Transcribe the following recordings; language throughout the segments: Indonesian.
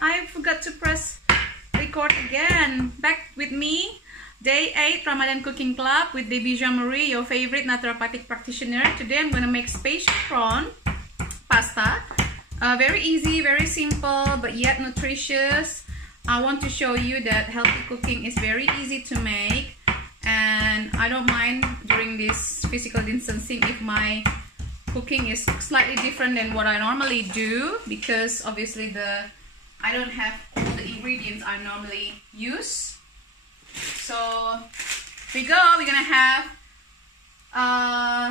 I forgot to press record again. Back with me, day 8 Ramadan Cooking Club with Debbie Jean-Marie, your favorite naturopathic practitioner. Today I'm gonna make spatial prawn pasta. Very easy, very simple, but yet nutritious. I want to show you that healthy cooking is very easy to make, and I don't mind during this physical distancing if my cooking is slightly different than what I normally do, because obviously I don't have all the ingredients I normally use. So here we go. We're gonna have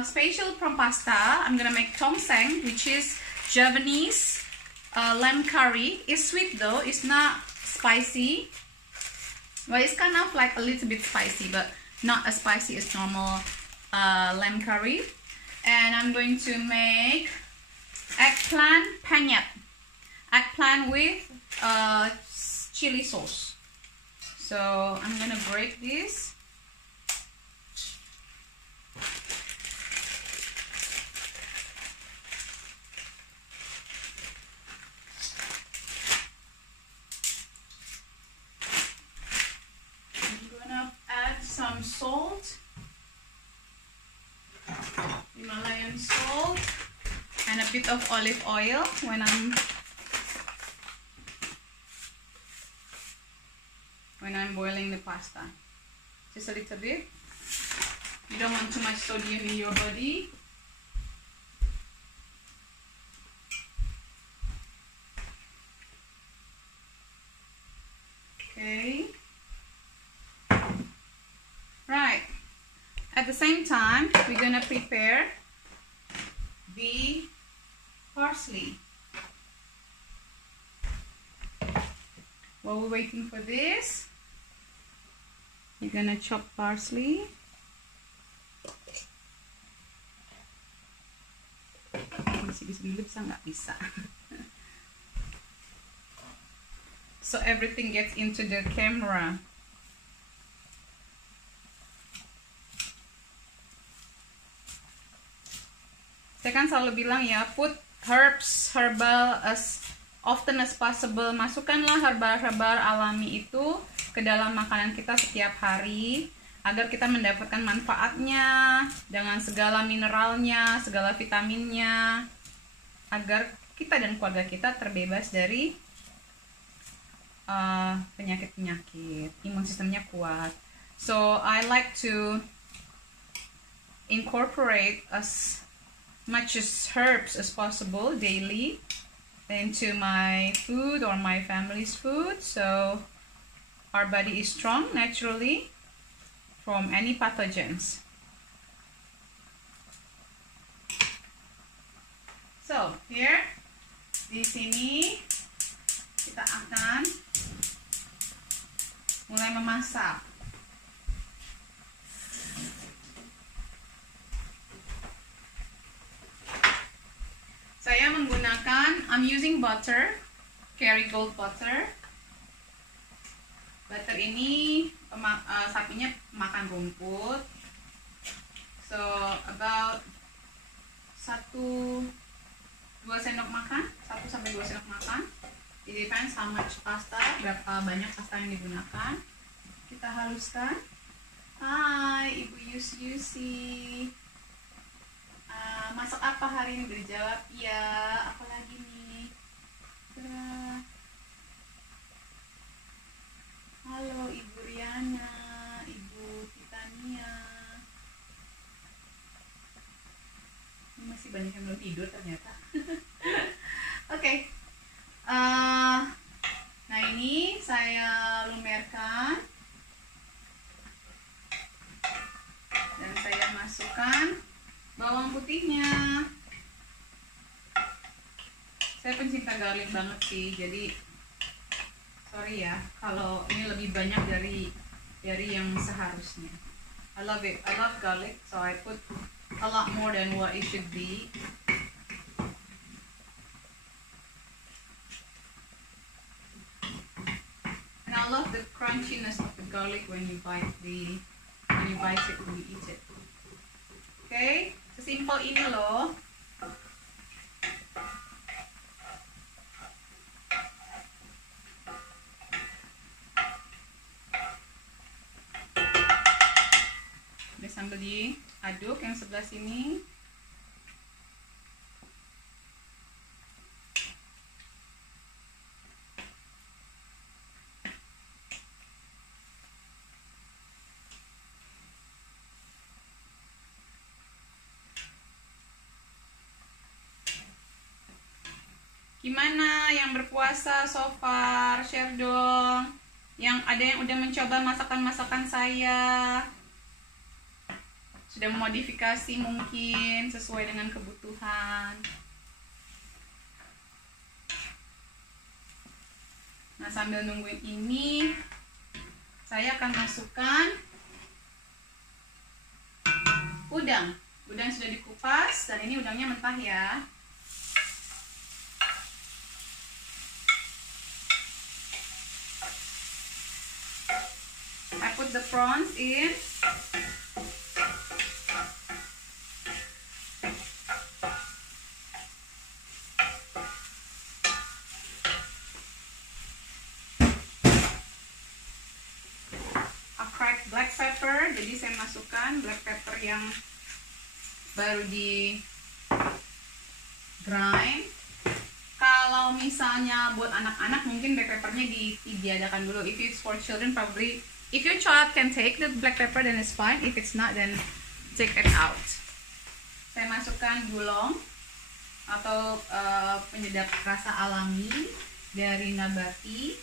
spatial prawn pasta. I'm gonna make tongseng, which is Javanese lamb curry. It's sweet though, it's not spicy. Well, it's kind of like a little bit spicy, but not as spicy as normal lamb curry. And I'm going to make eggplant penyet, eggplant with chili sauce. So I'm gonna break this. I'm gonna add some salt, Himalayan salt, and a bit of olive oil when I'm boiling the pasta. Just a little bit. You don't want too much sodium in your body. Okay. Right. At the same time, we're gonna prepare the parsley. While we're waiting for this, you're gonna chop parsley. So everything gets into the camera. Saya kan selalu bilang ya, put herbs, herbal as often as possible. Masukkanlah herbal-herbal alami itu ke dalam makanan kita setiap hari, agar kita mendapatkan manfaatnya dengan segala mineralnya, segala vitaminnya, agar kita dan keluarga kita terbebas dari penyakit-penyakit, imun sistemnya kuat. So I like to incorporate as much as herbs as possible daily into my food or my family's food, so our body is strong naturally from any pathogens. So here di sini kita akan mulai memasak. Saya menggunakan, I'm using butter, Kerrygold butter. Butter ini sapinya makan rumput. So about 1-2 sendok makan, 1 sampai 2 sendok makan. It depends how much pasta, berapa banyak pasta yang digunakan. Kita haluskan. Hai Ibu Yusi. Masak apa hari ini? Berjawab iya. Apa lagi nih? Halo Ibu Riana, Ibu Titania. Ini masih banyak yang belum tidur ternyata. Oke. Nah ini saya lumerkan dan saya masukkan bawang putihnya. Saya pencinta garlic banget sih, jadi sorry ya kalau ini lebih banyak dari yang seharusnya. I love it. I love garlic, so I put a lot more than what it should be. And I love the crunchiness of the garlic when you bite it, when you eat it. Okay? Sesimpel ini loh. sambil diaduk yang sebelah sini. Gimana yang berpuasa so far? Share dong. Yang ada yang udah mencoba masakan-masakan saya. Sudah modifikasi mungkin sesuai dengan kebutuhan. Nah, sambil nungguin ini, saya akan masukkan udang. Udang sudah dikupas dan ini udangnya mentah ya. I put the prawns in. A cracked black pepper. Jadi saya masukkan black pepper yang baru di grind. Kalau misalnya buat anak-anak mungkin black peppernya ditiadakan dulu. If it's for children, probably if your child can take the black pepper, then it's fine. If it's not, then take it out. Saya masukkan gulong atau penyedap rasa alami dari nabati.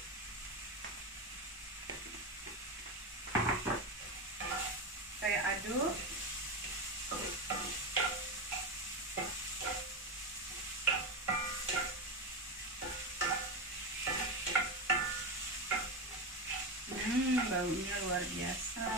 Saya aduk. Baunya luar biasa.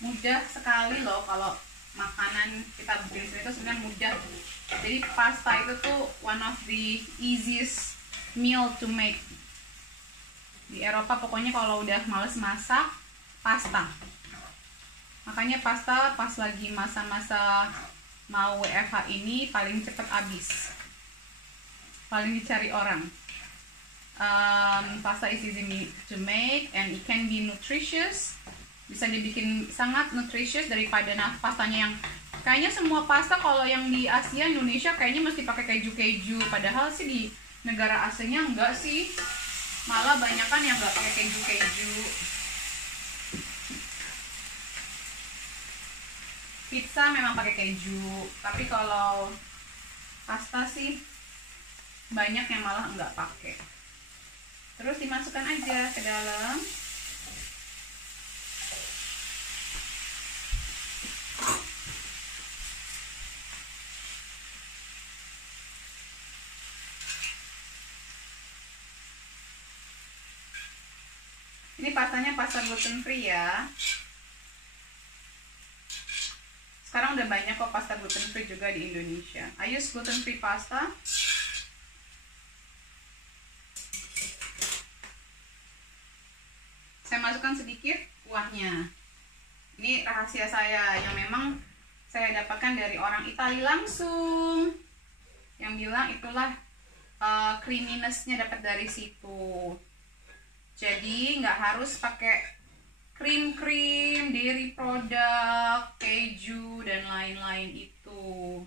Mudah sekali loh kalau makanan kita bikin sendiri itu sebenarnya mudah. Jadi pasta itu tuh one of the easiest meal to make. Di Eropa pokoknya kalau udah males masak, pasta. Makanya pasta pas lagi masa-masa mau WFH ini paling cepet habis. Paling dicari orang. Pasta is easy to make and it can be nutritious. Bisa dibikin sangat nutritious daripada pastanya yang kayaknya semua pasta kalau yang di Asia, Indonesia kayaknya mesti pakai keju-keju. Padahal sih di negara aslinya enggak sih. Malah banyak kan yang nggak pakai keju-keju. Pizza memang pakai keju, tapi kalau pasta sih banyak yang malah nggak pakai. Terus dimasukkan aja ke dalam. Ini pastanya pasta gluten free ya. Sekarang udah banyak kok pasta gluten free juga di Indonesia. I use gluten free pasta. Saya masukkan sedikit kuahnya. Ini rahasia saya yang memang saya dapatkan dari orang Italia langsung. Yang bilang itulah creaminess-nya dapat dari situ. Jadi nggak harus pakai krim-krim, dairy produk, keju dan lain-lain itu.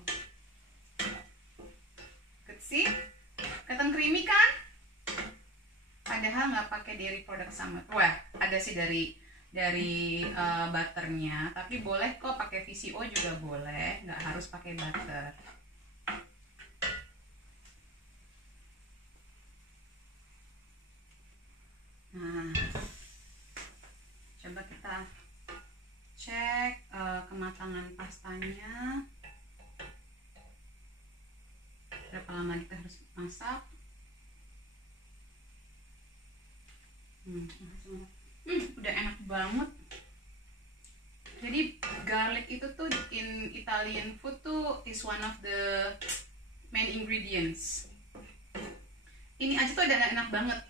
Good see? Kelihatan creamy kan? Padahal nggak pakai dairy produk sama. Wah, ada sih dari butternya. Tapi boleh kok pakai VCO juga boleh. Nggak harus pakai butter. Nah, coba kita cek kematangan pastanya. Berapa lama kita harus masak? Udah enak banget. Jadi garlic itu tuh in Italian food tuh is one of the main ingredients. Ini aja tuh udah enak banget.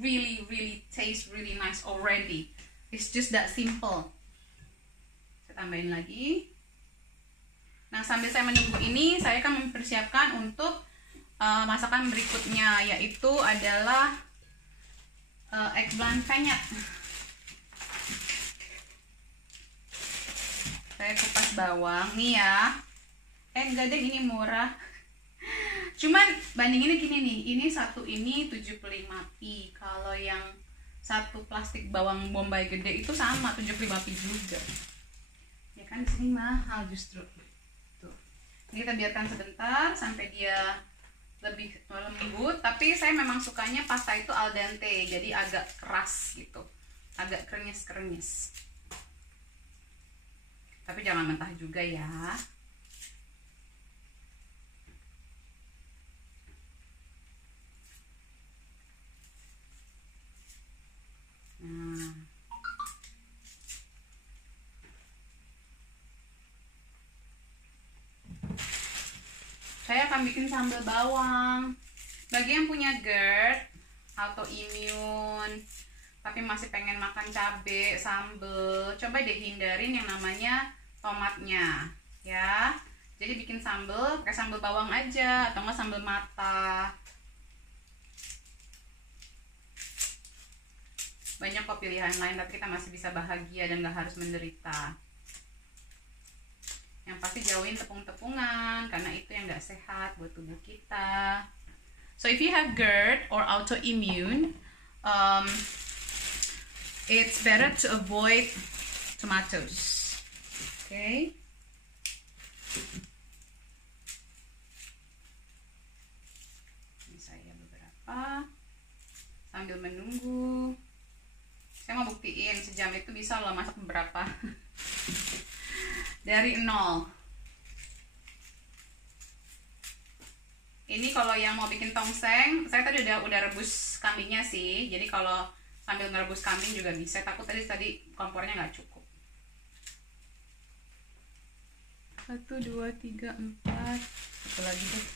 Really taste really nice already. It's just that simple. Saya tambahin lagi. Nah, sambil saya menunggu ini, saya akan mempersiapkan untuk masakan berikutnya, yaitu adalah eggplant penyet. Saya kupas bawang nih ya. Enggak deh, ini murah. Cuman bandinginnya gini nih, ini satu ini 75p. Kalau yang satu plastik bawang bombay gede itu sama 75p juga. Ya kan, di sini mahal justru. Tuh. Ini kita biarkan sebentar sampai dia lebih lembut, tapi saya memang sukanya pasta itu al dente, jadi agak keras gitu, agak krenyes-krenyes. Tapi jangan mentah juga ya. Nah, saya akan bikin sambal bawang. Bagi yang punya GERD, autoimun, tapi masih pengen makan cabai, sambal, coba deh hindarin yang namanya tomatnya, ya. Jadi bikin sambal, pakai sambal bawang aja, atau enggak sambal mata. Banyak kok pilihan lain, tapi kita masih bisa bahagia dan gak harus menderita. Yang pasti jauhin tepung-tepungan, karena itu yang gak sehat buat tubuh kita. So if you have GERD or autoimmune, it's better to avoid tomatoes. Okay. Ini saya beberapa. Sambil menunggu, saya mau buktiin sejam itu bisa loh masak beberapa. Dari nol. Ini kalau yang mau bikin tongseng, saya tadi udah rebus kambingnya sih. Jadi kalau sambil ngerebus kambing juga bisa. Takut tadi kompornya nggak cukup. 1, 2, 3, 4. Satu lagi deh.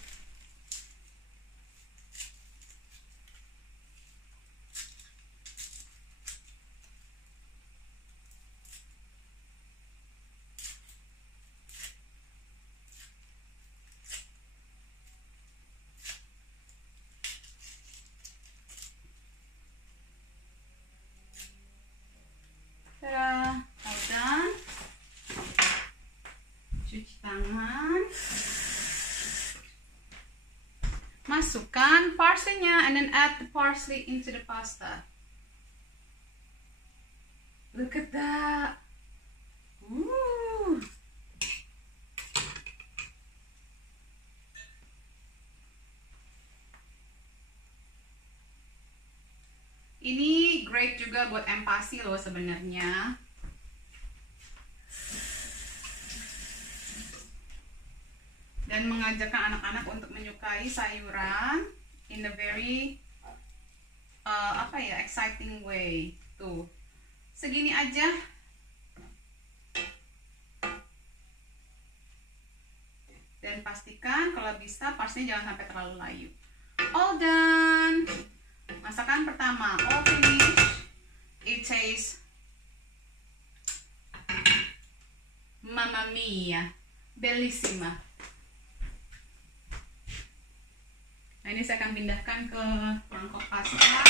Udah, cuci tangan, masukkan parsley-nya, and then add the parsley into the pasta. Look at that. Ooh. Ini great juga buat empati loh sebenarnya. Dan mengajarkan anak-anak untuk menyukai sayuran in a very exciting way. Tuh. Segini aja. Dan pastikan kalau bisa parsley jangan sampai terlalu layu. All done. Masakan pertama, all finished. It tastes mamma mia, bellissima. Nah, ini saya akan pindahkan ke mangkok pasta.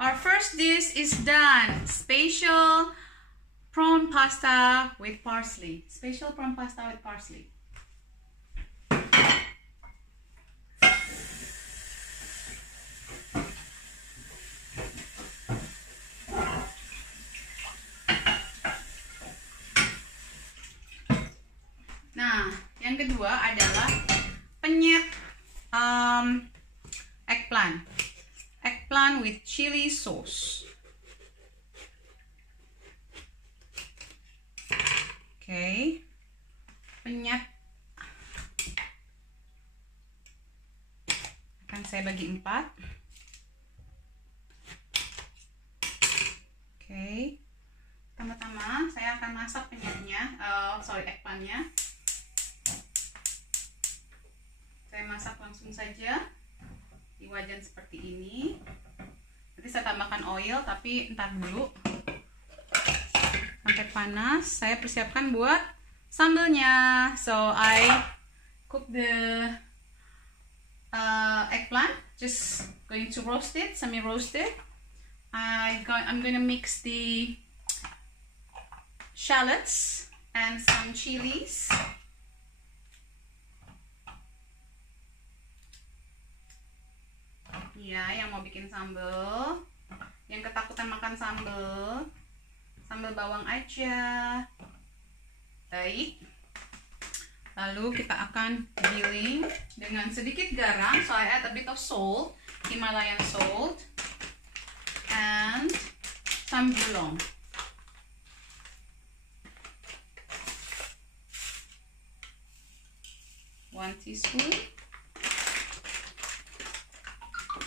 Our first dish is done. Special prawn pasta with parsley. Special prawn pasta with parsley. Nah, yang kedua adalah penyet eggplant. Eggplant with chili sauce. Okay. Penyet Akan saya bagi 4. Oke. Pertama-tama saya akan masak penyetnya, eggplant-nya. Saya masak langsung saja di wajan seperti ini. Nanti saya tambahkan oil, tapi ntar dulu sampai panas. Saya persiapkan buat sambelnya. So I cook the eggplant, just going to roast it, semi-roasted. I'm going to mix the shallots and some chilies. Ya, yang mau bikin sambal, yang ketakutan makan sambal bawang aja. Baik. Lalu kita akan giling dengan sedikit garam. So I add a bit of salt, Himalayan salt, and some bulong. One teaspoon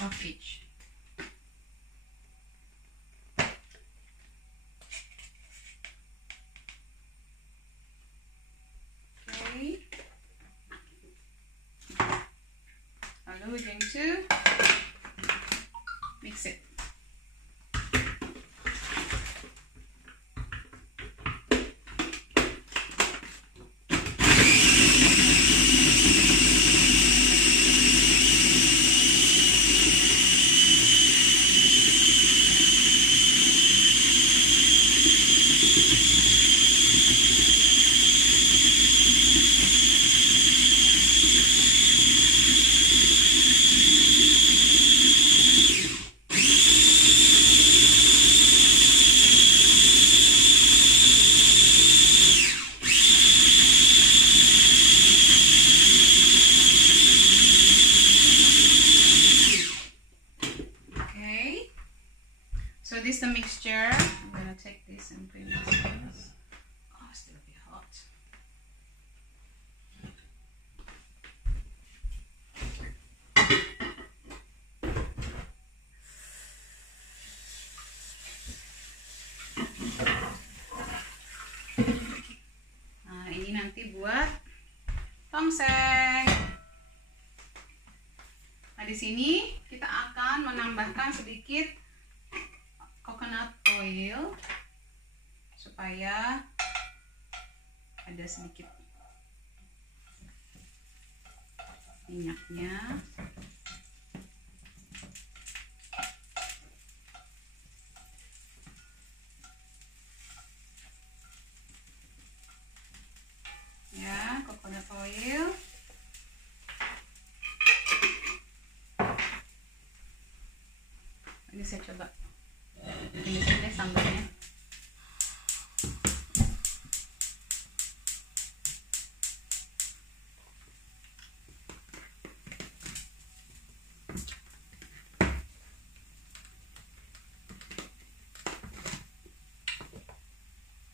of each. Okay. Lalu we're going to mix it. So this is the mixture. I'm gonna take this and put this. Oh, still a bit hot. Nah, ini nanti buat tongseng. Nah, di sini kita akan menambahkan sedikit coconut oil supaya ada sedikit minyaknya. Ya, coconut oil. Ini saya coba. Ini saja sambalnya.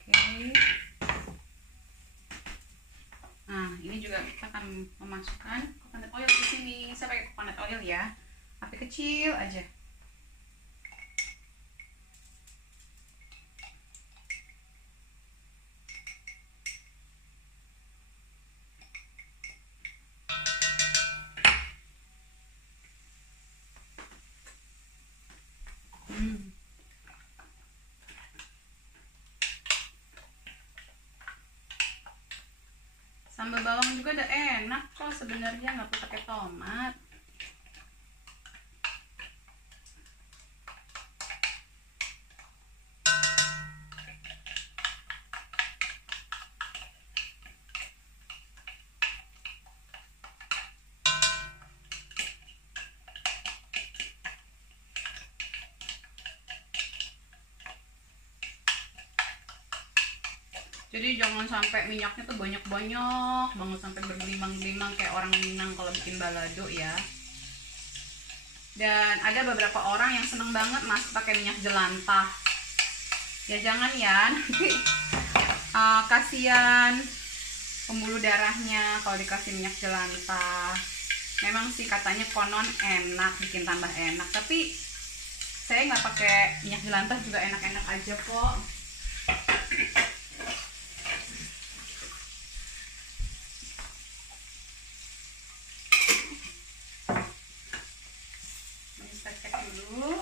Oke. Nah, ini juga kita akan memasukkan coconut oil di sini. Saya pakai coconut oil ya. Api kecil aja. Sambal bawang juga udah enak kok sebenarnya, nggak perlu pakai tomat. Jadi jangan sampai minyaknya tuh banyak-banyak banget sampai bergelimang-gelimang kayak orang Minang kalau bikin balado ya. Dan ada beberapa orang yang seneng banget masak pakai minyak jelantah. Ya jangan ya, nanti kasihan pembuluh darahnya kalau dikasih minyak jelantah. Memang sih katanya konon enak, bikin tambah enak, tapi saya nggak pakai minyak jelantah juga enak-enak aja kok. Ini kita cek dulu.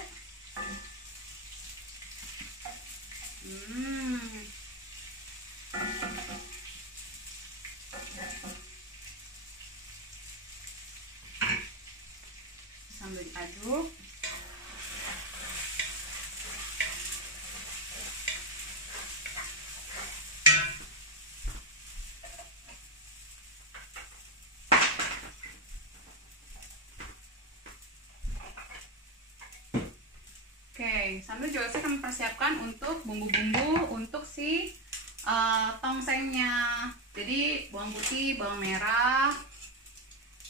Sambil diaduk. Oke, sambil juga saya akan mempersiapkan untuk bumbu-bumbu untuk si tongsengnya. Jadi bawang putih, bawang merah,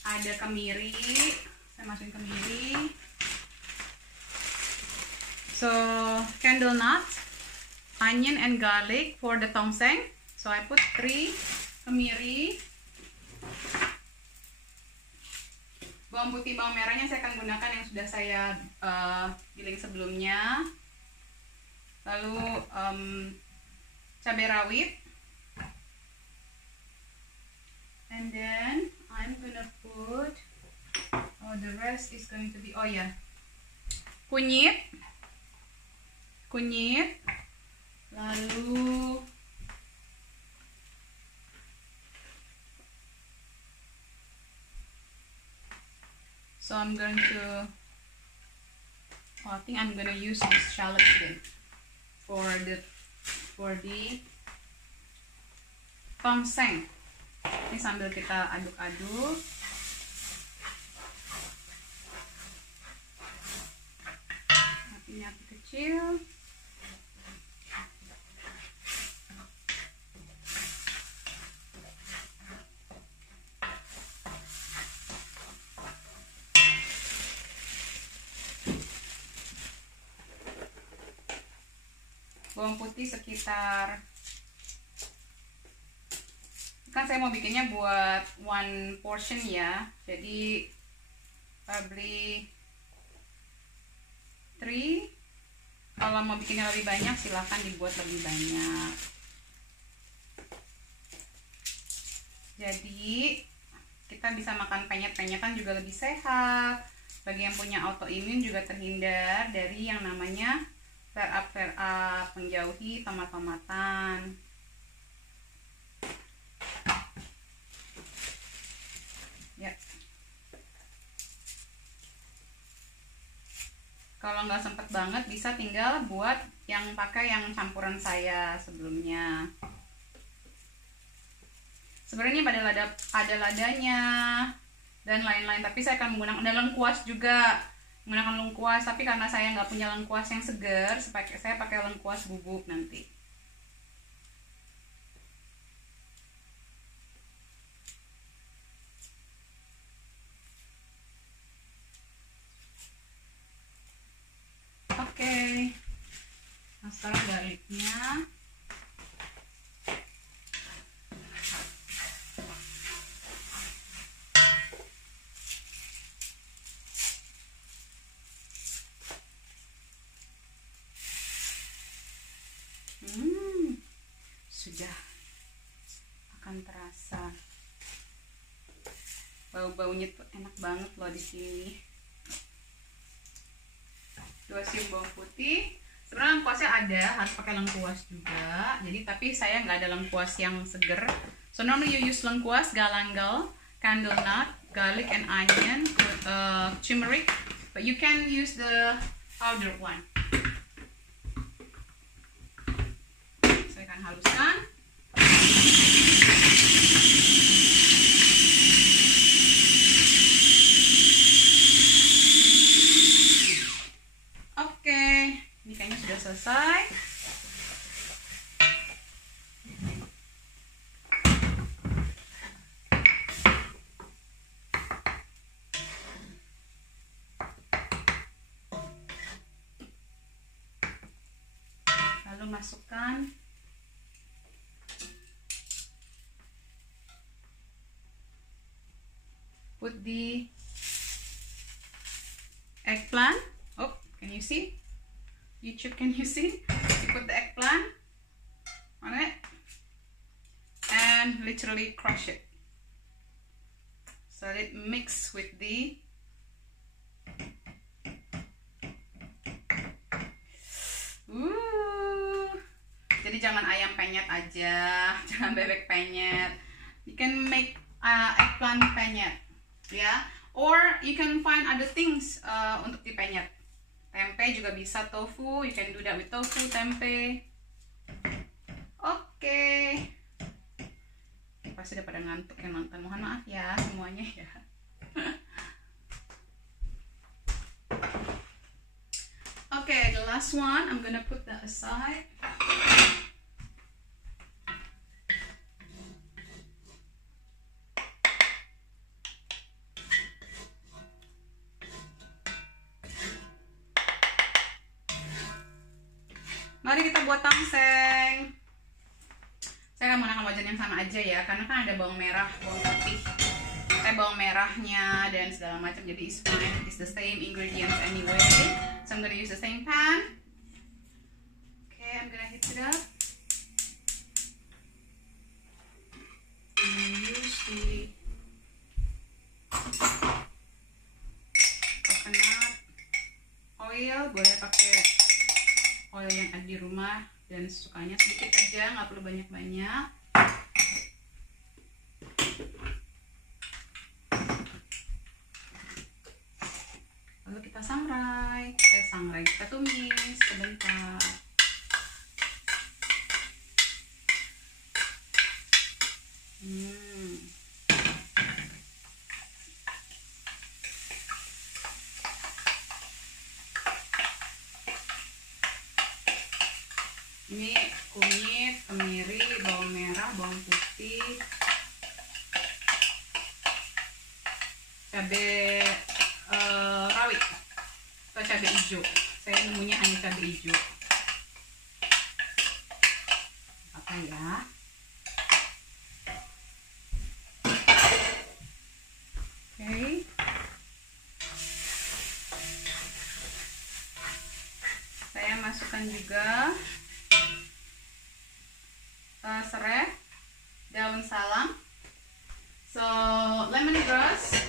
ada kemiri, saya masukin kemiri. So candle nuts, onion and garlic for the tongseng. So I put 3 kemiri. Bawang putih, bawang merahnya saya akan gunakan yang sudah saya giling sebelumnya. Lalu cabai rawit. And then I'm gonna put, the rest is going to be, kunyit. Lalu so I'm going to, I think I'm gonna use this shallot again for the tongseng. Ini sambil kita aduk-aduk. Apinya api kecil. Bawang putih sekitar, kan saya mau bikinnya buat 1 portion ya, jadi probably 3. Kalau mau bikinnya lebih banyak silahkan dibuat lebih banyak. Jadi kita bisa makan penyet-penyetan juga lebih sehat. Bagi yang punya autoimun juga terhindar dari yang namanya flare up, menjauhi tomat-tomatan. Ya. Kalau nggak sempet banget bisa tinggal buat yang pakai yang campuran saya sebelumnya. Sebenarnya ada ladanya dan lain-lain, tapi saya akan menggunakan lengkuas juga. Menggunakan lengkuas, tapi karena saya nggak punya lengkuas yang segar, saya pakai lengkuas bubuk nanti. Oke. Nah, sekarang garlicnya. Sudah akan terasa bau-baunya tuh enak banget loh di sini. 2 siung bawang putih. Sebenarnya lengkuasnya ada, harus pakai lengkuas juga. Jadi tapi saya nggak ada lengkuas yang seger. So normally you use lengkuas, galangal, candle nut, garlic and onion, turmeric, but you can use the powder one. Saya akan haluskan. Oke, ini kayaknya sudah selesai. Lalu masukkan put the you see? YouTube, can you see? You put the eggplant on it and literally crush it so it mix with the jadi jangan ayam penyet aja, jangan bebek penyet. You can make eggplant penyet, ya. Or you can find other things untuk dipenyet. Tempe juga bisa, tofu. You can do that with tofu, tempe. Oke. Pasti udah pada ngantuk yang nonton. Mohon maaf ya semuanya ya. Okay, the last one, I'm gonna put that aside. Mari kita buat tongseng. Saya akan menggunakan wajan yang sama aja ya, karena kan ada bawang merah, bawang putih, bawang merahnya dan segala macam, jadi it's fine, it's the same ingredients anyway. So I'm gonna use the same pan. Okay, I'm gonna heat it up. I'm gonna use the coconut oil. Boleh pakai oil yang ada di rumah dan sukanya sedikit aja, nggak perlu banyak-banyak. Lalu kita sangrai, kita tumis sebentar. Ini kunyit, kemiri, bawang merah, bawang putih, cabai rawit atau cabai hijau. Saya nemunya hanya cabai hijau. Apa ya? Oke. Saya masukkan juga serai, daun salam. So lemongrass,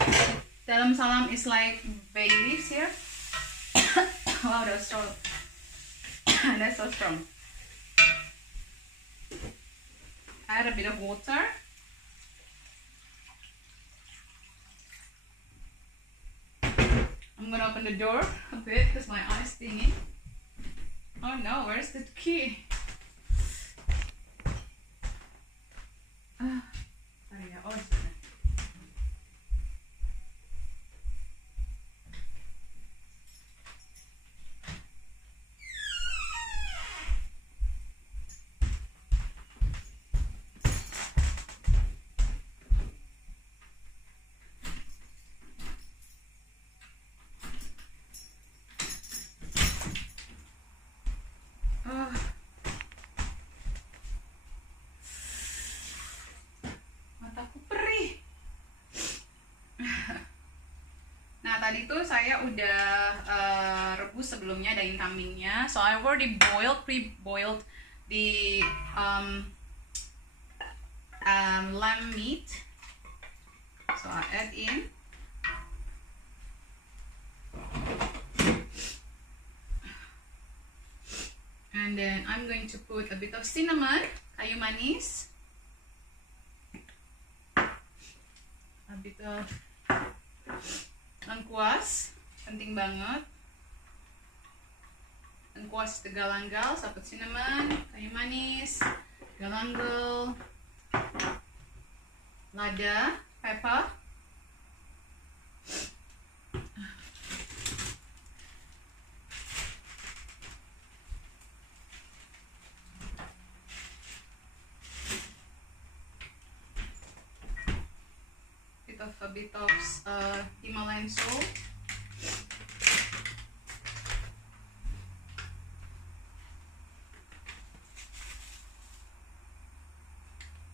daun salam is like bay leaves here. Wow, that's so that's so strong. Add a bit of water. I'm gonna open the door a bit because my eye's stinging. Oh no, where's the key? Sorry, oh, it's there. Tadi tuh saya udah rebus sebelumnya daging kambingnya, so I already pre-boiled the lamb meat. So I add in and then I'm going to put a bit of cinnamon, kayu manis, a bit of lengkuas, penting banget. Lengkuas the galangal, so put cinnamon, kayu manis, galangal, lada, pepper, a bit of Himalayan salt,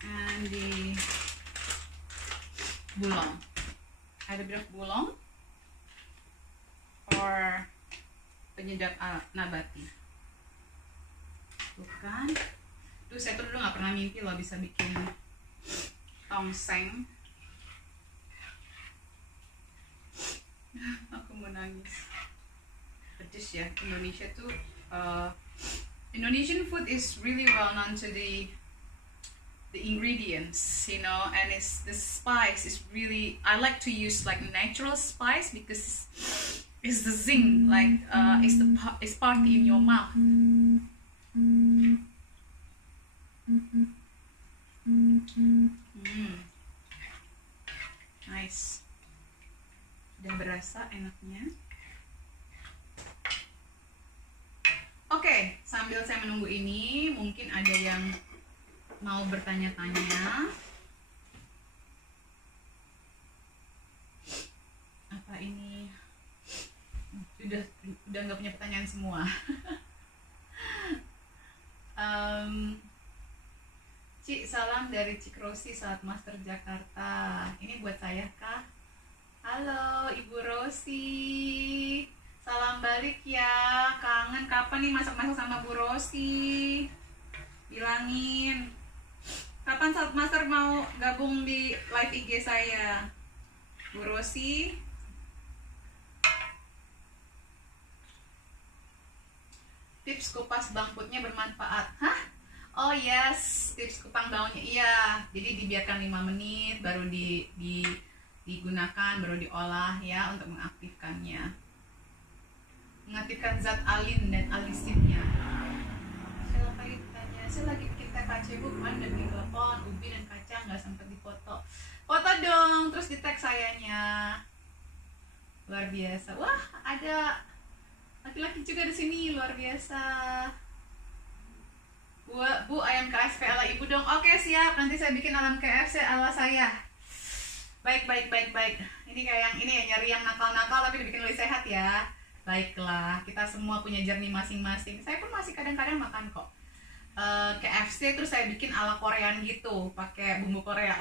and the bulong. Add a bit of bulong or penyedap nabati. Bukan. Tuh saya tuh dulu nggak pernah mimpi loh bisa bikin tongseng. Aku mau nangis. Pedes ya. Indonesia tuh Indonesian food is really well known to the ingredients, you know, and the spice is really, I like to use like natural spice because it's the zing, like it's party in your mouth. Nice. Udah berasa enaknya. Oke, sambil saya menunggu ini, mungkin ada yang mau bertanya-tanya. Apa ini? Udah nggak punya pertanyaan semua. Cik, salam dari Cik Rosi, saat Master Jakarta. Ini buat saya kah? Halo Ibu Rosi, salam balik ya. Kangen, kapan nih masak-masak sama Bu Rosi? Bilangin. Kapan saat Master mau gabung di live IG saya? Bu Rosi. Tips kupas bangkutnya bermanfaat. Hah? Oh yes, tips kupang daunnya. Iya, jadi dibiarkan 5 menit baru digunakan, baru diolah ya untuk mengaktifkannya. Mengaktifkan zat alin dan alisinnya. Saya lagi bikin teh pace Bu, kemarin udah bikin telepon, ubi dan kacang, nggak sempet dipoto. Foto dong, terus di tag sayanya. Luar biasa. Wah, ada laki-laki juga di sini, luar biasa. Bu, ayam KFC ala Ibu dong. Oke, siap. Nanti saya bikin ayam KFC ala saya. Baik. Ini kayak yang ini ya, nyari yang nakal-nakal tapi dibikin lebih sehat ya. Baiklah, kita semua punya journey masing-masing. Saya pun masih kadang-kadang makan kok KFC, terus saya bikin ala Korean gitu, pakai bumbu Korea.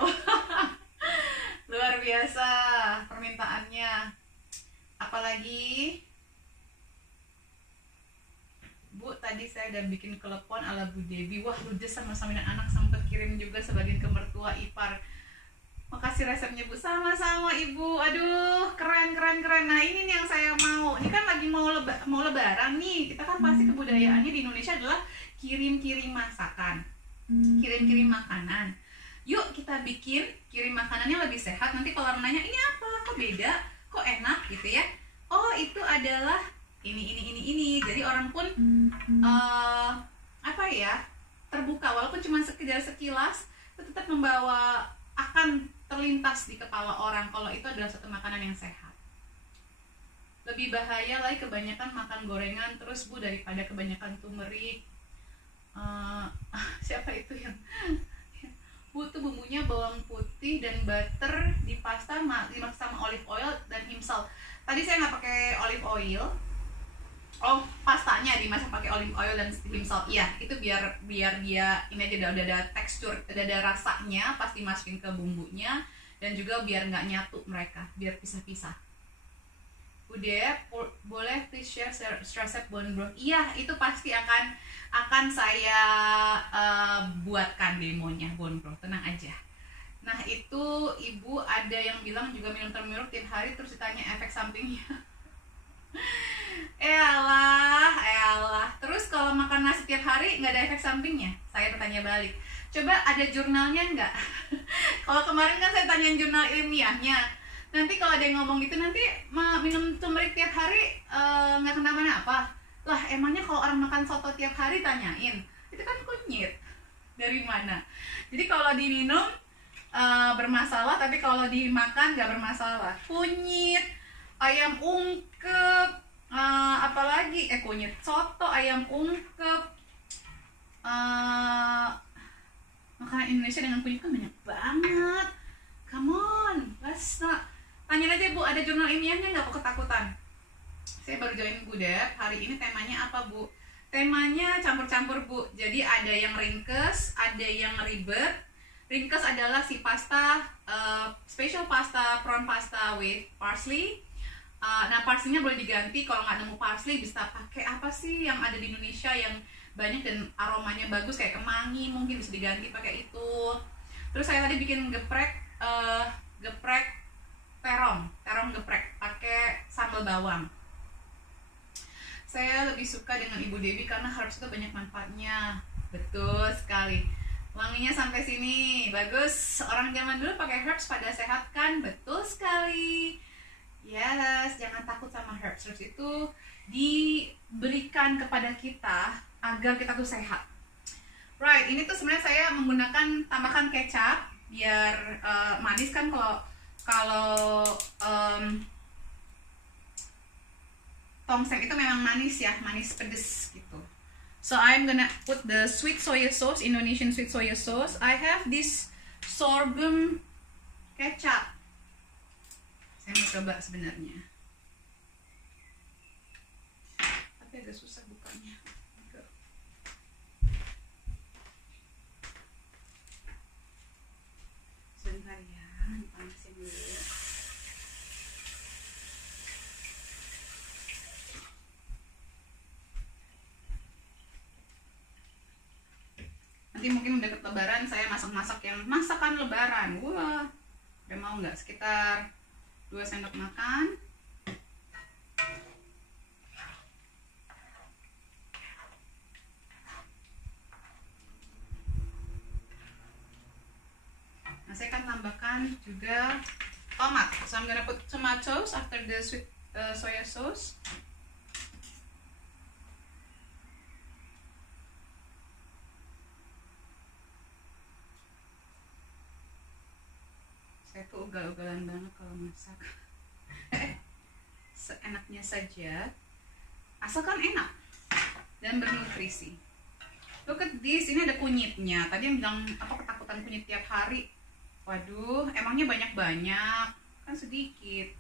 Luar biasa permintaannya. Apalagi Bu, tadi saya udah bikin klepon ala Bu Devi. Wah, ludes sama-sama dan anak sempat kirim juga sebagian ke mertua ipar. Makasih resepnya Bu. Sama-sama Ibu. Aduh, keren. Nah, ini nih yang saya mau. Ini kan lagi mau lebaran nih. Kita kan pasti kebudayaannya di Indonesia adalah kirim-kirim masakan. Kirim-kirim makanan. Yuk kita bikin kirim makanannya lebih sehat. Nanti kalau orang nanya, ini apa? Kok beda? Kok enak gitu ya? Oh, itu adalah ini. Jadi orang pun terbuka, walaupun cuma sekilas itu tetap akan terlintas di kepala orang kalau itu adalah satu makanan yang sehat. Lebih bahaya lagi kebanyakan makan gorengan terus Bu, daripada kebanyakan turmeric. Siapa itu yang Bu, tuh bumbunya bawang putih dan butter dimasak sama olive oil dan himsal. Tadi saya nggak pakai olive oil. Oh, pastanya dimasak pakai olive oil dan himsal. Iya, itu biar dia ini aja udah ada tekstur, ada rasanya pas dimasukin ke bumbunya, dan juga biar nggak nyatu mereka, biar pisah-pisah. Udah, boleh please share resep bone broth? Iya, itu pasti akan saya buatkan demonya bone broth, tenang aja. Nah, itu Ibu ada yang bilang juga minum turmeric tiap hari terus ditanya efek sampingnya. Eyalah. Terus kalau makan nasi tiap hari nggak ada efek sampingnya? Saya bertanya balik. Coba ada jurnalnya nggak? Kalau kemarin kan saya tanyain jurnal ilmiahnya. Nanti kalau ada yang ngomong gitu, nanti minum turmeric tiap hari nggak kenapa-napa. Lah, emangnya kalau orang makan soto tiap hari tanyain? Itu kan kunyit. Dari mana? Jadi kalau diminum bermasalah, tapi kalau dimakan nggak bermasalah. Kunyit, ayam ungkep, apalagi kunyit, soto, ayam ungkep, makanan Indonesia dengan kunyit kan banyak banget. Come on, let's not. Tanya aja Bu, ada jurnal ilmiahnya nggak? Kok ketakutan? Saya baru join Bu Dep. Hari ini temanya apa Bu? Temanya campur-campur Bu. Jadi ada yang ringkes, ada yang ribet. Ringkes adalah si pasta, special pasta, prawn pasta with parsley. Nah, parsley-nya boleh diganti. Kalau nggak nemu parsley, bisa pakai apa sih yang ada di Indonesia yang banyak dan aromanya bagus, kayak kemangi, mungkin bisa diganti pakai itu. Terus saya tadi bikin geprek terong geprek pakai sambal bawang. Saya lebih suka dengan Ibu Dewi karena herbs itu banyak manfaatnya. Betul sekali. Wanginya sampai sini, bagus. Orang zaman dulu pakai herbs pada sehat kan? Betul sekali. Yes, jangan takut sama herbs. Herbs itu diberikan kepada kita agar kita tuh sehat. Right, ini tuh sebenarnya saya menggunakan tambahkan kecap biar manis kan. Kalau tongseng itu memang manis ya, manis pedes gitu. So I'm gonna put the sweet soy sauce, Indonesian sweet soy sauce. I have this sorghum kecap. Saya mau coba sebenarnya, tapi agak susah bukanya. Sebentar ya, dipanasin dulu. Nanti mungkin deket lebaran saya masak-masak yang masakan lebaran. Wah, udah mau nggak? Sekitar 2 sendok makan. Nah, saya akan tambahkan juga tomat. So I'm gonna put tomatoes after the sweet soy sauce. Saya tuh ugal-ugalan banget kalau masak. Seenaknya saja, asalkan enak dan bernutrisi. Look at this, ini ada kunyitnya. Tadi yang bilang apa ketakutan kunyit tiap hari. Waduh, emangnya banyak-banyak? Kan sedikit.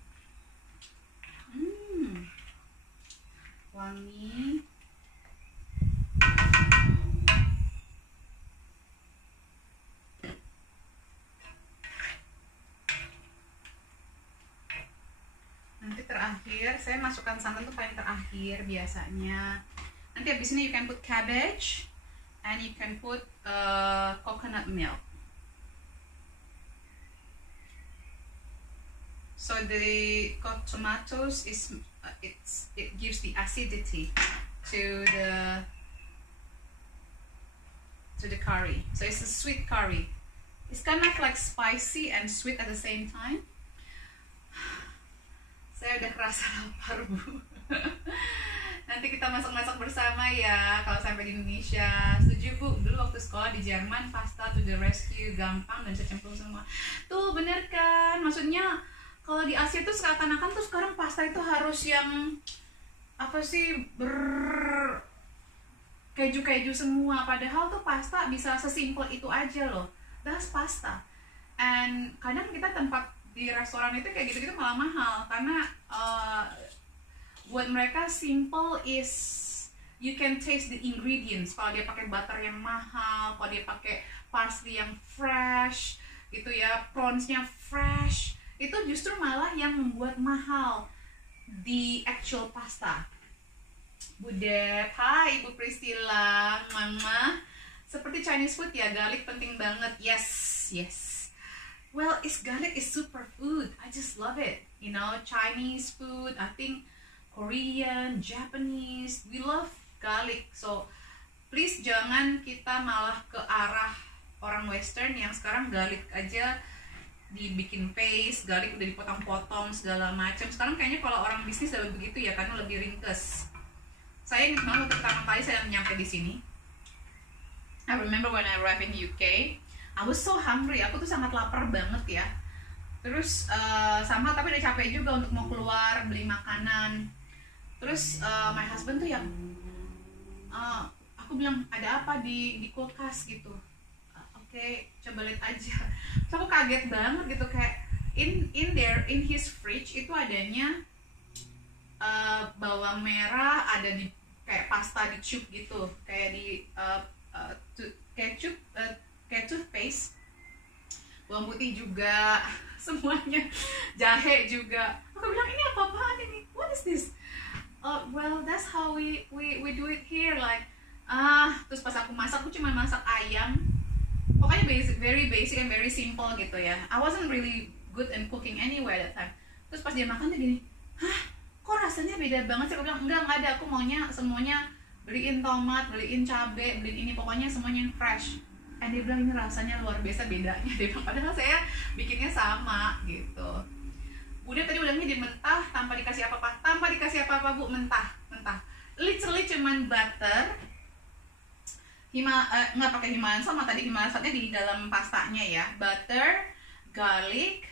Wangi. Nanti terakhir saya masukkan santan tuh paling terakhir biasanya. Nanti habis ini you can put cabbage and you can put coconut milk. So the tomatoes it gives the acidity to the curry. So it's a sweet curry. It's kind of like spicy and sweet at the same time. Saya udah kerasa lapar, Bu. Nanti kita masak-masak bersama ya kalau sampai di Indonesia. Setuju, Bu? Dulu waktu sekolah di Jerman, pasta to the rescue, gampang dan bisa cemplung semua. Tuh bener kan? Maksudnya kalau di Asia tuh seakan-akan tuh sekarang pasta itu harus yang apa sih, keju-keju semua. Padahal tuh pasta bisa sesimpel itu aja loh. That's pasta. And kadang kita tempat di restoran itu kayak gitu-gitu malah mahal karena buat mereka simple is you can taste the ingredients. Kalau dia pakai butter yang mahal, kalau dia pakai parsley yang fresh gitu ya, prawnsnya fresh, itu justru malah yang membuat mahal di actual pasta. Bu Dep, hai Ibu Priscilla, Mama. Seperti Chinese food ya, garlic penting banget. Yes. Well, garlic is super food. I just love it. You know, Chinese food, I think Korean, Japanese, we love garlic. So, please jangan kita malah ke arah orang Western yang sekarang garlic aja dibikin paste, garlic udah dipotong-potong segala macam. Sekarang kayaknya kalau orang bisnis udah begitu ya, karena lebih ringkes. Saya ingat banget waktu pertama kali saya nyampe di sini. I remember when I arrived in UK, I was so hungry. Aku tuh sangat lapar banget ya. Terus sama tapi udah capek juga untuk mau keluar beli makanan. Terus my husband tuh yang aku bilang ada apa di kulkas gitu. Oke, coba lihat aja. Terus aku kaget banget gitu, kayak in his fridge itu adanya bawang merah, ada di kayak pasta di tube gitu, kayak di ketchup paste, bawang putih juga, semuanya, jahe juga. Aku bilang ini apa-apaan ini? is this? Well, that's how we do it here, like terus pas aku masak, aku cuma masak ayam, pokoknya very basic and very simple gitu ya. I wasn't really good in cooking anyway at that time. Terus pas dia makan dia gini, hah, kok rasanya beda banget sih? Aku bilang enggak ada, aku maunya semuanya beliin tomat, beliin cabai, beliin ini, pokoknya semuanya yang fresh. And dia bilang ini rasanya luar biasa bedanya. Dia bilang padahal saya bikinnya sama gitu. Udah tadi udangnya dimentah tanpa dikasih apa-apa, Bu, mentah. Literally cuman butter, nggak pakai Himalayan salt, sama tadi Himalayan saltnya di dalam pastanya ya, butter, garlic,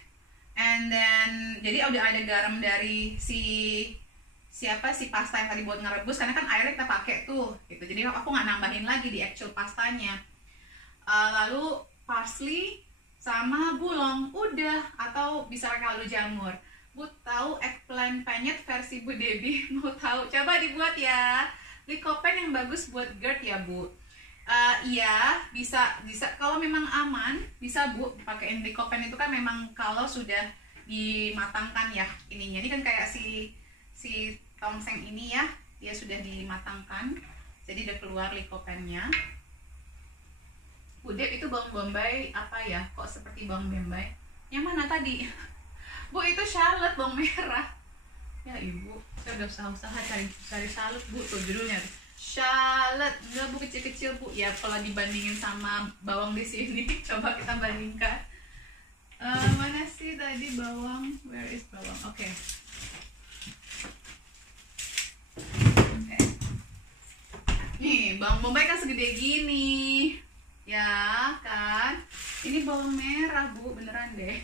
and then jadi udah ada garam dari si pasta yang tadi buat ngerebus, karena kan airnya kita pakai tuh gitu, jadi aku nggak nambahin lagi di actual pastanya. Lalu parsley sama bulong udah, atau bisa pakai kaldu jamur. Bu tahu eggplant penyet versi Bu Debbie? Mau tahu? Coba dibuat ya. Lycopene yang bagus buat GERD ya Bu. Iya, bisa kalau memang aman bisa Bu pakai Lycopene. Itu kan memang kalau sudah dimatangkan ya ininya. Ini kan kayak si tongseng ini ya, dia sudah dimatangkan, jadi udah keluar Lycopene-nya. Bu Deb, itu bawang bombay apa ya? Kok seperti bawang bombay? Yang mana tadi? Bu, itu shallot, bawang merah. Ya Ibu, saya udah usaha cari shallot Bu, tuh judulnya shallot. Enggak Bu, kecil-kecil Bu. Ya kalau dibandingin sama bawang di sini, coba kita bandingkan. Mana sih tadi bawang? Where is bawang? Oke. Nih, bawang bombay kan segede gini. Ya kan? Ini bawang merah Bu, beneran deh.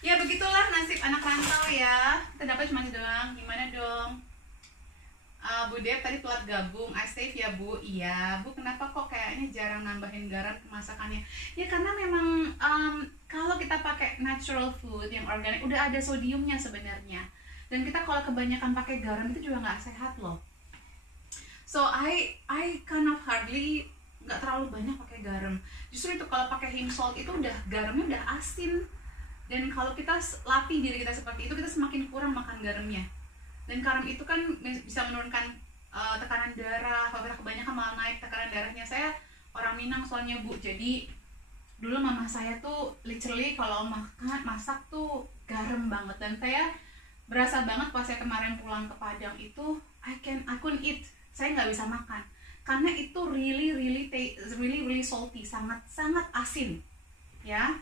Ya begitulah nasib anak rantau ya. Kita dapat cuma doang. Gimana dong? Bu Deb tadi telat gabung. I save ya Bu. Iya Bu, kenapa kok kayaknya jarang nambahin garam ke masakannya? Ya karena memang kalau kita pakai natural food yang organik udah ada sodiumnya sebenarnya. Dan kita kalau kebanyakan pakai garam itu juga nggak sehat loh. So I kind of hardly, nggak terlalu banyak pakai garam. Justru itu kalau pakai him salt itu udah garamnya udah asin. Dan kalau kita latih diri kita seperti itu, kita semakin kurang makan garamnya. Dan garam itu kan bisa menurunkan tekanan darah. Kalau kita kebanyakan malah naik tekanan darahnya. Saya orang Minang soalnya Bu, jadi dulu mama saya tuh literally kalau masak tuh garam banget. Dan saya berasa banget pas saya kemarin pulang ke Padang itu, I couldn't eat. Saya nggak bisa makan karena itu really salty, sangat asin ya.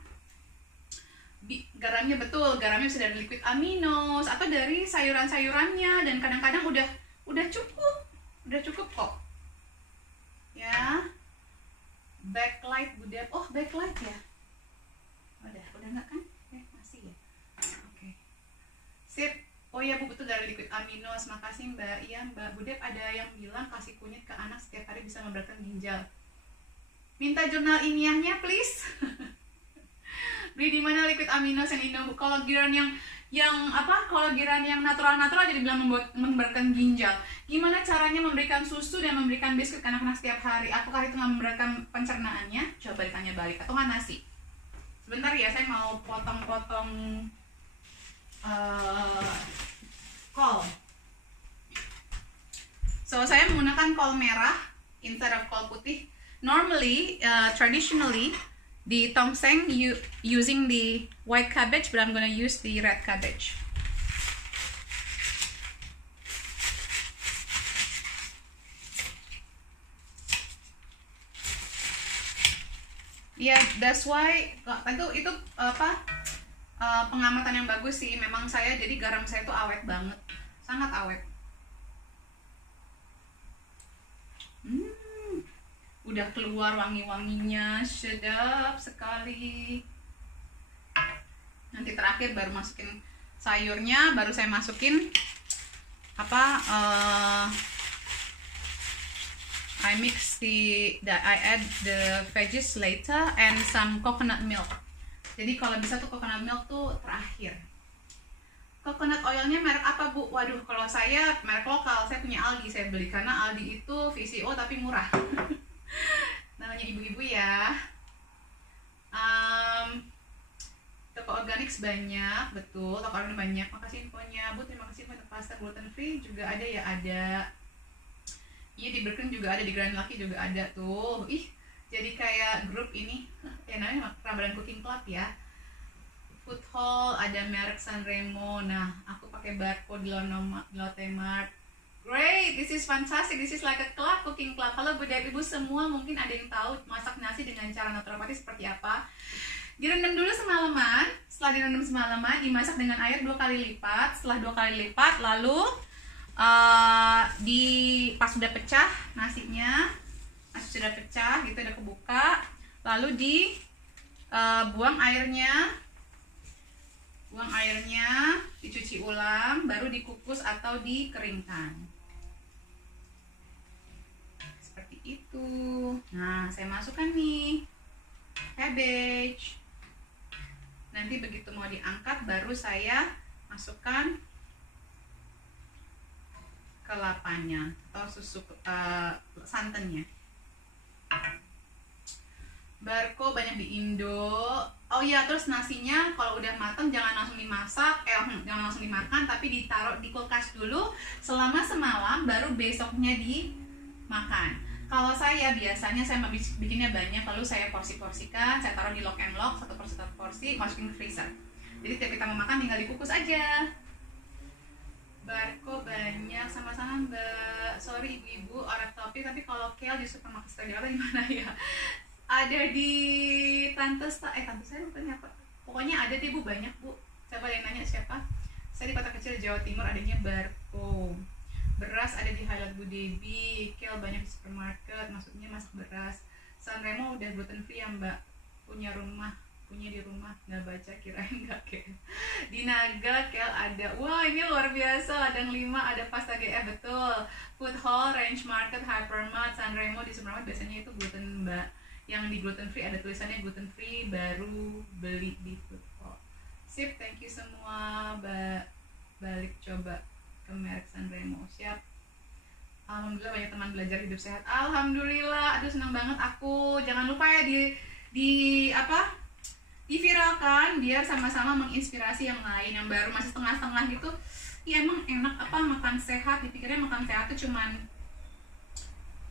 Garamnya betul, garamnya bisa dari liquid aminos atau dari sayuran-sayurannya, dan kadang-kadang udah cukup kok ya. Backlight Bu Deb, oh backlight ya, udah nggak kan? Masih ya, oke. Sip. Oh ya Bu, betul dari liquid aminos. Makasih Mbak. Iya Mbak. Bu Deb, ada yang bilang kasih kunyit ke anak setiap hari bisa memberatkan ginjal. Minta jurnal ilmiahnya please. Beli di mana liquid aminos yang Indo? Kalau giran kalau giran yang natural jadi bilang memberatkan ginjal. Gimana caranya memberikan susu dan memberikan biskuit ke anak-anak setiap hari? Apakah itu nggak memberatkan pencernaannya? Coba ditanya balik. Atau nggak nasi? Sebentar ya, saya mau potong-potong kol. So saya menggunakan kol merah instead of kol putih. Normally, traditionally, the tongseng using the white cabbage, but I'm gonna use the red cabbage. Yeah, that's why itu pengamatan yang bagus sih. Memang saya jadi garam saya tuh awet banget, sangat awet. Udah keluar wangi-wanginya, sedap sekali. Nanti terakhir baru masukin sayurnya, baru saya masukin I add the veggies later and some coconut milk. Jadi kalau bisa tuh coconut milk tuh terakhir. Coconut oilnya merek apa Bu? Waduh, kalau saya merek lokal, saya punya Aldi, saya beli karena Aldi itu VCO tapi murah. Namanya ibu-ibu ya. Toko organik Next banyak, betul. Toko banyak. Makasih infonya, Bu. Terima kasih untuk pasta gluten free juga ada ya, ada. Iya, di Birken juga ada, di Grand Lucky juga ada tuh. Ih, jadi kayak grup ini ya, namanya Ramadan Cooking Club ya. Food Hall, ada merek Sanremo. Nah, aku pakai barcode di Lotte Mart. Great, this is fantastic. This is like a club, cooking club. Halo Bu Devi, Ibu semua, mungkin ada yang tahu masak nasi dengan cara naturopati seperti apa. Direndam dulu semalaman. Setelah direndam semalaman, dimasak dengan air 2 kali lipat. Setelah 2 kali lipat, lalu pas sudah pecah nasinya, nasi sudah pecah gitu, udah kebuka, lalu buang airnya, dicuci ulang, baru dikukus atau dikeringkan. Seperti itu. Nah, saya masukkan nih cabbage. Nanti begitu mau diangkat, baru saya masukkan kelapanya atau susu santannya. Barco banyak di Indo. Oh iya, terus nasinya kalau udah matang jangan langsung dimasak, jangan langsung dimakan, tapi ditaruh di kulkas dulu selama semalam, baru besoknya dimakan. Kalau saya biasanya saya bikinnya banyak, lalu saya porsi-porsikan, saya taruh di lock and lock, satu porsi masukin ke freezer. Jadi tiap kita mau makan tinggal dikukus aja. Barco banyak, sama-sama Mbak. Sorry ibu-ibu orang topik, tapi kalau kale di supermarket Jakarta gimana ya? Ada di tante saya bukannya apa? Pokoknya ada deh Bu, banyak Bu. Siapa yang nanya siapa? Saya di kota kecil Jawa Timur, adanya Barco. Beras ada di Highlight Bu Devi, kale banyak di supermarket, maksudnya masak beras. Sanremo udah gluten free ya Mbak? Punya di rumah, nggak baca, kirain nggak kale. Di Naga kale ada. Wah, ini luar biasa, ladang 5 ada pasta GF, betul. Food Hall, Range Market, Hypermart, Sanremo di supermarket biasanya itu gluten Mbak. Yang di gluten free ada tulisannya gluten free, baru beli di Food Hall. Sip, thank you semua Mbak. Balik coba ke merek Sanremo. Siap. Alhamdulillah banyak teman belajar hidup sehat. Alhamdulillah, aduh senang banget aku. Jangan lupa ya diviralkan biar sama-sama menginspirasi yang lain yang baru masih setengah-setengah gitu. Ya emang enak apa makan sehat, dipikirnya makan sehat tuh cuma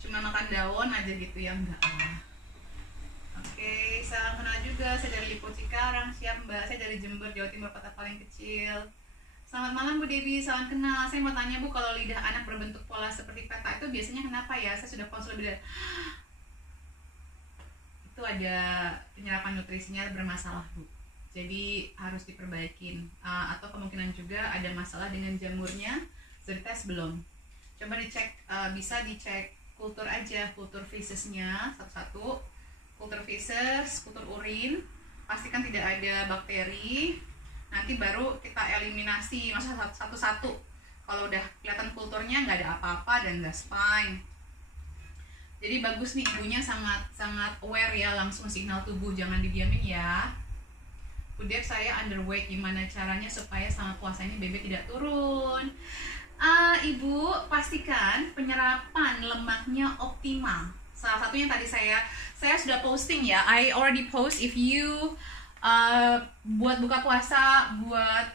makan daun aja gitu ya, enggak lah. Oke, salam kenal juga, saya dari Lipo Cikarang. Siap Mbak, saya dari Jember, Jawa Timur, kota paling kecil. Selamat malam Bu Devi, salam kenal. Saya mau tanya Bu, kalau lidah anak berbentuk pola seperti peta itu biasanya kenapa ya? Saya sudah konsul lebih dari itu, ada penyerapan nutrisinya bermasalah Bu, jadi harus diperbaikin, atau kemungkinan juga ada masalah dengan jamurnya. Sudah dites belum? Coba dicek, bisa dicek kultur aja, kultur fesesnya satu-satu, kultur feses, kultur urin, pastikan tidak ada bakteri, nanti baru kita eliminasi masa satu-satu. Kalau udah kelihatan kulturnya nggak ada apa-apa dan that's fine. Jadi bagus nih, ibunya sangat aware ya, langsung signal tubuh, jangan didiamin ya. Bu Dev, saya underweight, gimana caranya supaya selama puasa ini BB tidak turun? Ibu pastikan penyerapan lemaknya optimal. Salah satunya tadi saya sudah posting ya, I already post. If you buat buka puasa, buat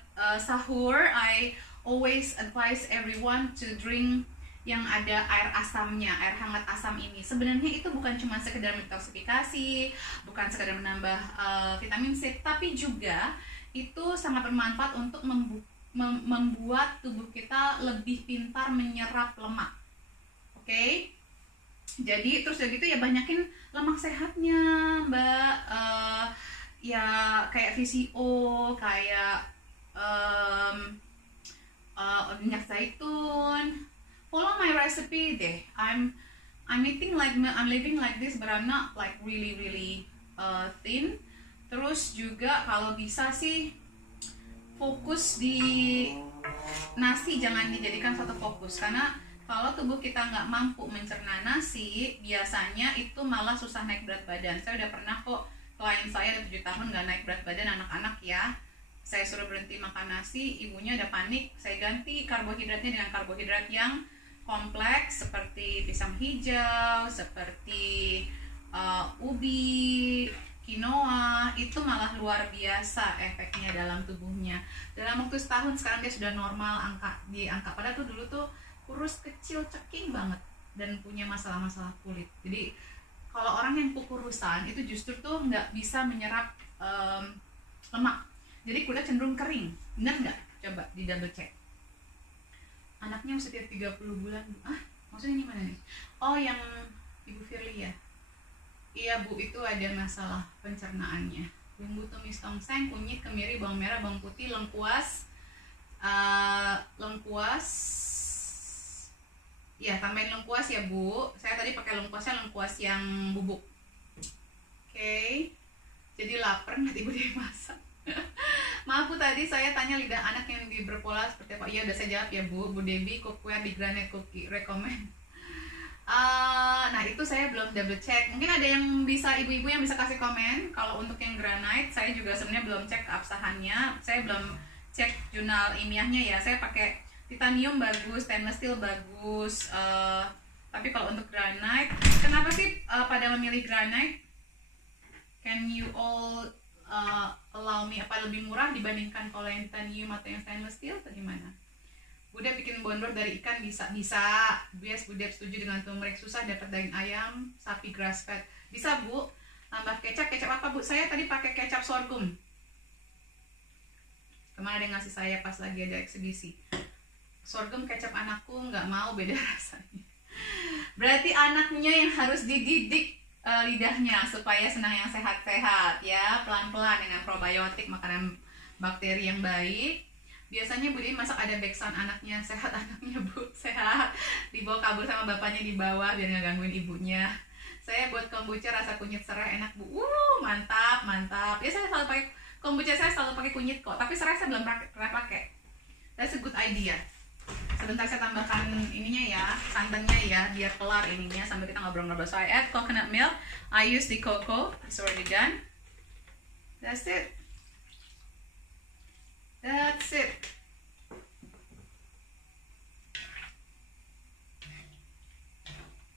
sahur, I always advise everyone to drink yang ada air asamnya, air hangat asam ini. Sebenarnya itu bukan cuma sekedar detoksifikasi, bukan sekedar menambah vitamin C, tapi juga itu sangat bermanfaat untuk membuat tubuh kita lebih pintar menyerap lemak. Oke? Jadi terus dari itu ya banyakin lemak sehatnya Mbak, ya kayak VCO, kayak minyak zaitun. Follow my recipe deh. I'm eating like, I'm living like this, but I'm not like really thin. Terus juga kalau bisa sih fokus di nasi, jangan dijadikan satu fokus, karena kalau tubuh kita nggak mampu mencerna nasi, biasanya itu malah susah naik berat badan. Saya udah pernah kok, klien saya ada 7 tahun nggak naik berat badan, anak-anak ya. Saya suruh berhenti makan nasi, ibunya udah panik. Saya ganti karbohidratnya dengan karbohidrat yang kompleks seperti pisang hijau, seperti ubi, quinoa itu malah luar biasa efeknya dalam tubuhnya. Dalam waktu setahun sekarang dia sudah normal di angka padahal tuh dulu tuh kurus kecil ceking banget dan punya masalah-masalah kulit. Jadi kalau orang yang kurusan itu justru tuh nggak bisa menyerap lemak. Jadi kulit cenderung kering. Bener nggak? Coba di double check. Anaknya usia 30 bulan. Maksudnya ini mana nih? Oh, yang Ibu Firly ya? Iya Bu, itu ada masalah pencernaannya. Bumbu tumis tongseng, kunyit, kemiri, bawang merah, bawang putih, lengkuas. Ya, tambahin lengkuas ya Bu. Saya tadi pakai lengkuasnya lengkuas yang bubuk. Oke. Jadi lapar nanti Ibu dia masak. Maaf Bu, tadi saya tanya lidah anak yang di berpola seperti apa. Iya udah saya jawab ya Bu. Bu Devi, cookware di Granite Cookie recommend. Nah itu saya belum double check. Mungkin ada yang bisa, ibu-ibu yang bisa kasih komen. Kalau untuk yang granite, saya juga sebenarnya belum cek keabsahannya. Saya belum cek jurnal ilmiahnya ya. Saya pakai titanium bagus, stainless steel bagus. Tapi kalau untuk granite, kenapa sih pada memilih granite? Can you all allow me apa lebih murah dibandingkan kalau yang titanium atau yang stainless steel atau gimana? Bude bikin bondor dari ikan bisa. Bias Bude setuju dengan turmeric. Susah dapat daging ayam sapi grass fed. Bisa Bu. Tambah kecap apa Bu? Saya tadi pakai kecap sorghum. Kemarin ada yang ngasih saya pas lagi ada eksibisi. Sorghum kecap anakku nggak mau, beda rasanya. Berarti anaknya yang harus dididik lidahnya supaya senang yang sehat-sehat ya, pelan-pelan dengan probiotik, makanan bakteri yang baik. Biasanya Bu Dewi masak ada backsound anaknya, sehat anaknya Bu, sehat. Dibawa kabur sama bapaknya di bawah biar nggak gangguin ibunya. Saya buat kombucha rasa kunyit serai enak Bu. Mantap. Ya saya selalu pakai kombucha, saya selalu pakai kunyit kok, tapi serai saya belum pernah pakai. That's a good idea. Sebentar saya tambahkan ininya ya, santannya ya, biar kelar ininya sambil kita ngobrol-ngobrol. So I add coconut milk, I use the cocoa, it's already done. That's it.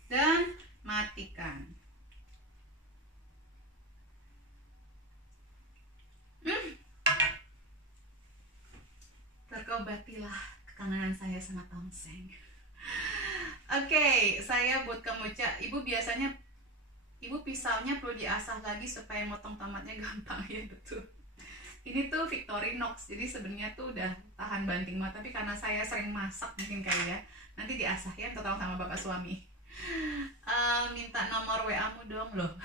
Dan matikan. Terobatilah kekangenan saya sama tongseng. Oke, saya buat kombucha. Ibu biasanya, pisaunya perlu diasah lagi supaya motong tomatnya gampang ya, betul. Ini tuh Victorinox, jadi sebenarnya tuh udah tahan banting banget, tapi karena saya sering masak mungkin kali ya, nanti diasah ya, tolong sama bapak suami. Minta nomor WA-mu dong loh.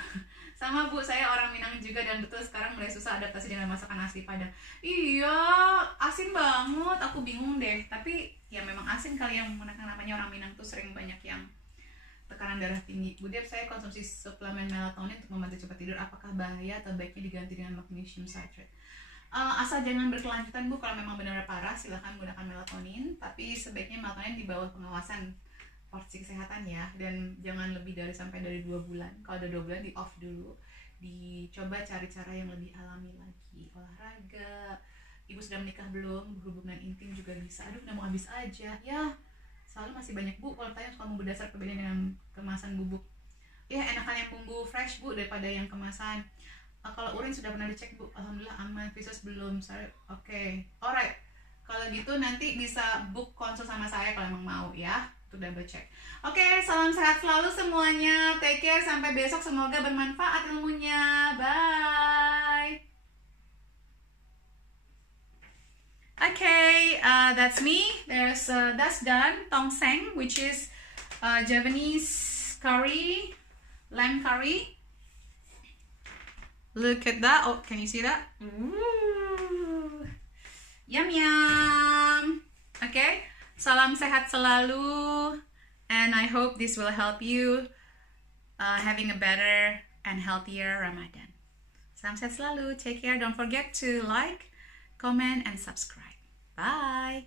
Sama Bu, saya orang Minang juga dan betul sekarang mulai susah adaptasi dengan masakan asli Padang. Iya, asin banget, aku bingung deh. Tapi ya memang asin kali yang menggunakan, namanya orang Minang tuh sering banyak yang tekanan darah tinggi. Bu Dep, saya konsumsi suplemen melatonin untuk membantu cepat tidur. Apakah bahaya atau baiknya diganti dengan magnesium citrate? Asal jangan berkelanjutan Bu, kalau memang benar-benar parah silahkan menggunakan melatonin, tapi sebaiknya melatonin di bawah pengawasan porsi kesehatan ya, dan jangan lebih sampai dari 2 bulan. Kalau udah 2 bulan di off dulu, dicoba cari cara yang lebih alami lagi, olahraga. Ibu sudah menikah belum? Berhubungan intim juga bisa. Aduh, udah mau habis aja ya, selalu masih banyak Bu kalau tanya soal bumbu dasar, perbedaan dengan kemasan bubuk ya. Enakan yang bumbu fresh Bu daripada yang kemasan. Kalau urin sudah pernah dicek Bu? Alhamdulillah aman. Visus belum. Oke. Alright, kalau gitu nanti bisa book konsul sama saya kalau emang mau ya, untuk double check. Oke, salam sehat selalu semuanya. Take care, sampai besok. Semoga bermanfaat ilmunya. Bye. Okay, that's me. That's done. Tongseng, which is Javanese curry, lamb curry. Look at that. Oh, can you see that? Ooh. Yum yum. Okay, salam sehat selalu, and I hope this will help you having a better and healthier Ramadan. Salam sehat selalu. Take care. Don't forget to like, comment, and subscribe. Bye.